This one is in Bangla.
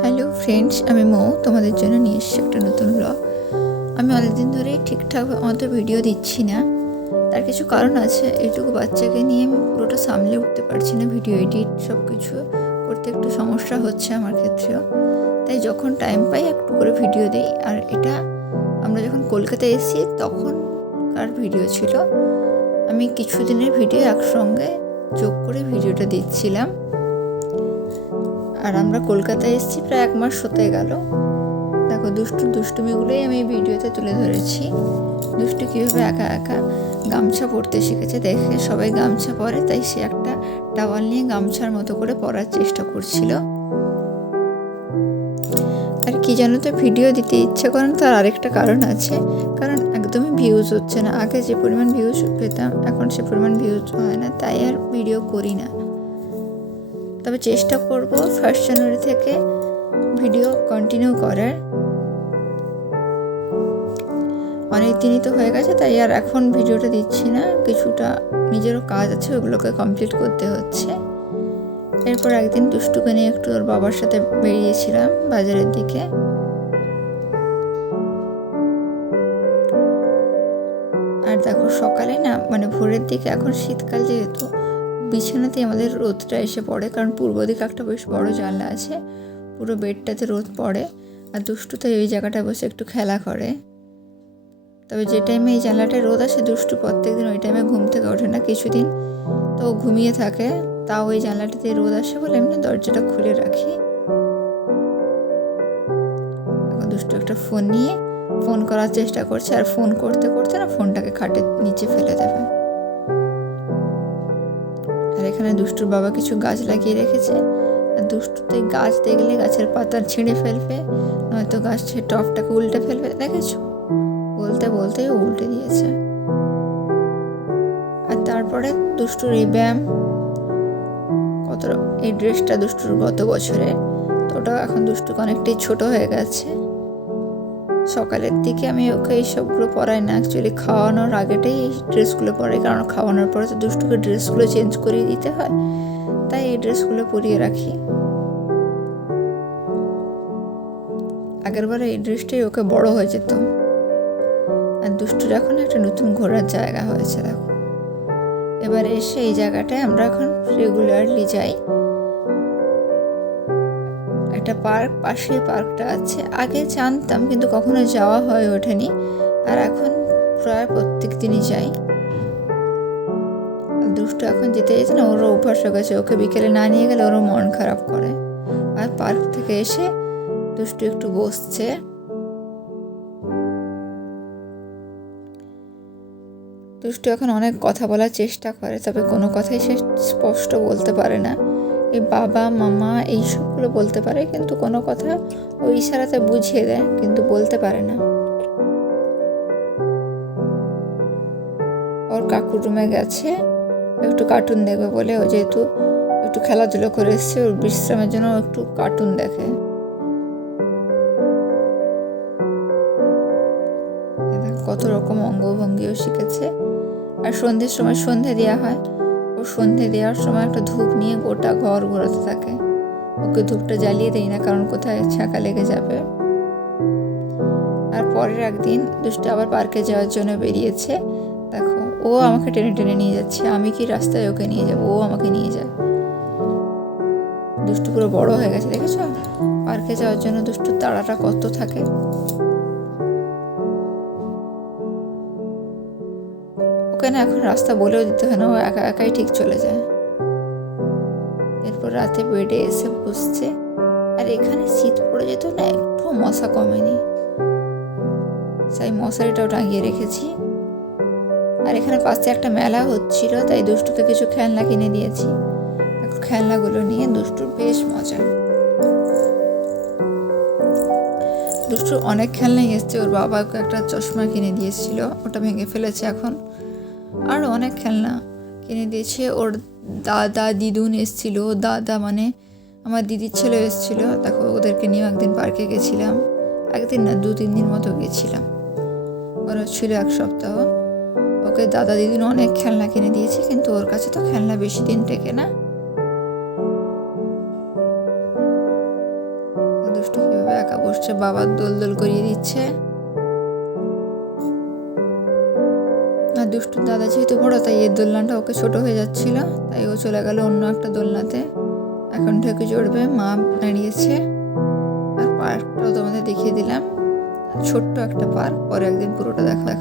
হ্যালো ফ্রেন্ডস, আমি মৌ তোমাদের জন্য নিয়ে এসেছি একটা নতুন ব্লগ। আমি অনেকদিন ধরেই ঠিকঠাক মতো ভিডিও দিচ্ছি না, তার কিছু কারণ আছে। এইটুকু বাচ্চাকে নিয়ে আমি পুরোটা সামলে উঠতে পারছি না, ভিডিও এডিট সব কিছু করতে একটু সমস্যা হচ্ছে আমার ক্ষেত্রেও। তাই যখন টাইম পাই একটু করে ভিডিও দিই। আর এটা আমরা যখন কলকাতায় এসেছি তখনকার ভিডিও ছিল, আমি কিছুদিনের ভিডিও একসঙ্গে যোগ করে ভিডিওটা দিচ্ছিলাম। আর আমরা কলকাতায় এসেছি প্রায় 1 মাস হতে গেল। দেখো দুষ্টুমিগুলোই আমি এই ভিডিওতে তুলে ধরেছি। দুষ্টু কীভাবে একা একা গামছা পরতে শিখেছে, দেখে সবাই গামছা পরে, তাই সে একটা টাওয়াল নিয়ে গামছার মতো করে পরার চেষ্টা করছিল। আর কি জানো তো, ভিডিও দিতে ইচ্ছে করেন তার আরেকটা কারণ আছে, কারণ একদমই ভিউজ হচ্ছে না। আগে যে পরিমাণ ভিউজ পেতাম এখন সে পরিমাণ ভিউজ হয় না, তাই আর ভিডিও করি না। তবে চেষ্টা করব 1 জানুয়ারি থেকে ভিডিও কন্টিনিউ করার। অনেক দিনই তো হয়ে গেছে, তাই আর এখন ভিডিওটা দিচ্ছি না। কিছুটা নিজেরও কাজ আছে, ওগুলোকে কমপ্লিট করতে হচ্ছে। এরপর একদিন দুষ্টুকে নিয়ে একটু ওর বাবার সাথে বেরিয়েছিলাম বাজারের দিকে। আর দেখো সকালে না, মানে ভোরের দিকে, এখন শীতকাল যেহেতু, বিছানাতেই আমাদের রোদটা এসে পড়ে, কারণ পূর্ব দিকে একটা বেশ বড় জানলা আছে, পুরো বেডটাতে রোদ পড়ে। আর দুষ্টু তাই ওই জায়গাটায় বসে একটু খেলা করে। তবে যে টাইমে এই জানলাটায় রোদ আসে, দুষ্টু প্রত্যেকদিন ওই টাইমে ঘুম থেকে ওঠে না। কিছুদিন তো ঘুমিয়ে থাকে, তাও ওই জানলাটাতে রোদ আসে বলে এমনি দরজাটা খুলে রাখি। দুষ্টু একটা ফোন নিয়ে ফোন করার চেষ্টা করছে, আর ফোন করতে করতে না ফোনটাকে খাটের নিচে ফেলে দেবে। আর এখানে দুষ্টুর বাবা কিছু গাছ লাগিয়ে রেখেছে, আর দুষ্টুতে গাছ দেখলে গাছের পাতা ছিঁড়ে ফেলবে, নয়তো গাছের টপটাকে উল্টে ফেলবে। দেখেছো, বলতে বলতেই উল্টে দিয়েছে। আর তারপরে দুষ্টুর এই ব্যায়াম, এই ড্রেসটা দুষ্টুর গত বছরে, তো ওটা এখন দুষ্টুকে অনেকটাই ছোট হয়ে গেছে। সকালের দিকে আমি ওকে এইসবগুলো পরাই না, অ্যাকচুয়ালি খাওয়ানোর আগেটাই এই ড্রেসগুলো পরাই, কারণ খাওয়ানোর পরে তো দুষ্টুকে ড্রেসগুলো চেঞ্জ করিয়ে দিতে হয়, তাই এই ড্রেসগুলো পরিয়ে রাখি। আগেরবারে এই ড্রেসটাই ওকে বড় হয়ে যেত। আর দুষ্টুর এখন একটা নতুন ঘোরার জায়গা হয়েছে। দেখো, এবার এসে এই জায়গাটায় আমরা এখন রেগুলারলি যাই। একটা পার্ক, পাশে পার্কটা আছে। আগে জানতাম কিন্তু কখনো যাওয়া হয়ে ওঠেনি, আর এখন প্রায় প্রত্যেক দিনই যাই। দুষ্টু এখন যেতে যেতে না ওরও অভ্যাস হয়ে গেছে, ওকে বিকেলে না নিয়ে গেলে ওরও মন খারাপ করে। আর পার্ক থেকে এসে দুষ্টু একটু বসছে। দুষ্টু এখন অনেক কথা বলার চেষ্টা করে, তবে কোনো কথাই সে স্পষ্ট বলতে পারে না। এই বাবা মামা এইসবগুলো বলতে পারে, কিন্তু কোনো কথা ওই ইশারাতে বুঝিয়ে দেয়, কিন্তু বলতে পারে না। ওর কাকুর রুমে গেছে একটু কার্টুন দেখবে বলে। ও যেহেতু একটু খেলাধুলো করে এসছে, ওর বিশ্রামের জন্য একটু কার্টুন দেখে। কত রকম অঙ্গভঙ্গিও শিখেছে। আর সন্ধ্যের সময় সন্ধে দেওয়া হয়, ও সন্ধে দেওয়ার সময় একটা ধূপ নিয়ে গোটা ঘর ঘোরাতে থাকে। ওকে ধূপটা জ্বালিয়ে দেয় না, কারণ কোথায় ছাঁকা লেগে যাবে। আর পরের একদিন দুষ্টু আবার পার্কে যাওয়ার জন্য বেরিয়েছে। দেখো, ও আমাকে টেনে টেনে নিয়ে যাচ্ছে, আমি কি রাস্তায় ওকে নিয়ে যাবো, ও আমাকে নিয়ে যায়। দুষ্টু পুরো বড় হয়ে গেছে, দেখেছো? পার্কে যাওয়ার জন্য দুষ্টুর তাড়াটা কত থাকে। ওকে না এখন রাস্তা বলেও দিতে হয় না, ও একা একাই ঠিক চলে যায়। এরপর রাতে বেডে এসে বসছে। আর এখানে শীত পড়ে যেত না, একটু মশা কমেনি, তাই মশারিটাও টাঙিয়ে রেখেছি। আর এখানে পাশে একটা মেলা হচ্ছিল, তাই দুষ্টুকে কিছু খেলনা কিনে দিয়েছি। খেলনাগুলো নিয়ে দুষ্টুর বেশ মজা। দুষ্টুর অনেক খেলনাই এসছে। ওর বাবাকে একটা চশমা কিনে দিয়েছিল, ওটা ভেঙে ফেলেছে এখন। আর অনেক খেলনা কিনে দিয়েছে। ওর দাদা দিদুন এসছিল, দাদা মানে আমার দিদির ছেলে এসছিল। দেখো, ওদেরকে নিয়ে একদিন পার্কে গেছিলাম, একদিন না 2-3 দিন মতো গেছিলাম। ওরা ছিল 1 সপ্তাহ। ওকে দাদা দিদুন অনেক খেলনা কিনে দিয়েছে, কিন্তু ওর কাছে তো খেলনা বেশি দিন টেকে না। দুষ্টু কিভাবে একা বসছে, বাবার দোল দোল করিয়ে দিচ্ছে। আর দুষ্টুর দাদা যেহেতু বড়, তাই এই দোলনাটা ওকে ছোট হয়ে যাচ্ছিল, তাই ও চলে গেল অন্য একটা দোলনাতে। এখন ঢেকে চড়বে, মা দাঁড়িয়েছে। আর পার্কটাও তোমাদের দেখিয়ে দিলাম, ছোট্ট একটা পার্ক, পরে একদিন পুরোটা দেখা।